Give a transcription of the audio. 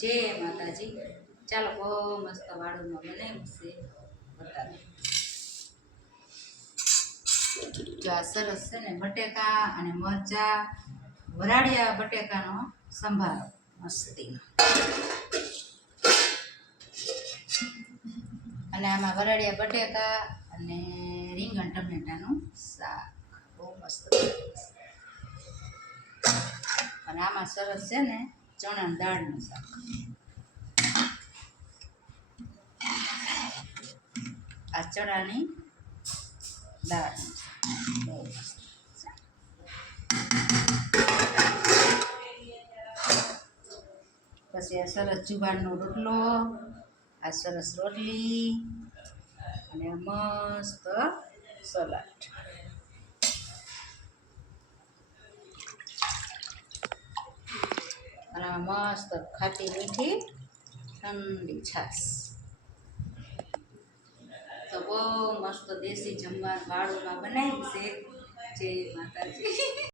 જય માતાજી। ચાલો બહુ મસ્ત વાળુમાં બનાવ્યું છે બતાવે। જો આ સરસ છે ને બટેકા અને મરચા વરાળિયા બટેકાનો સંભારો મસ્તીનો, અને આમાં વરાળિયા બટેકા અને રીંગણ ટમેટાનું શાક બહુ મસ્ત। અને આમાં સરસ છે ને ચણા દાળનું શાક। આ ચણાની દાળનું શાક બહુ મસ્ત। પછી આ સરસ જુવારનો રોટલો, આ સરસ રોટલી અને મસ્ત સલાડ। અને મસ્ત ખાટી મીઠી ઠંડી છાશ। તો બહુ મસ્ત દેશી જમવા વાળુંમાં બનાવ્યું છે। જય માતાજી।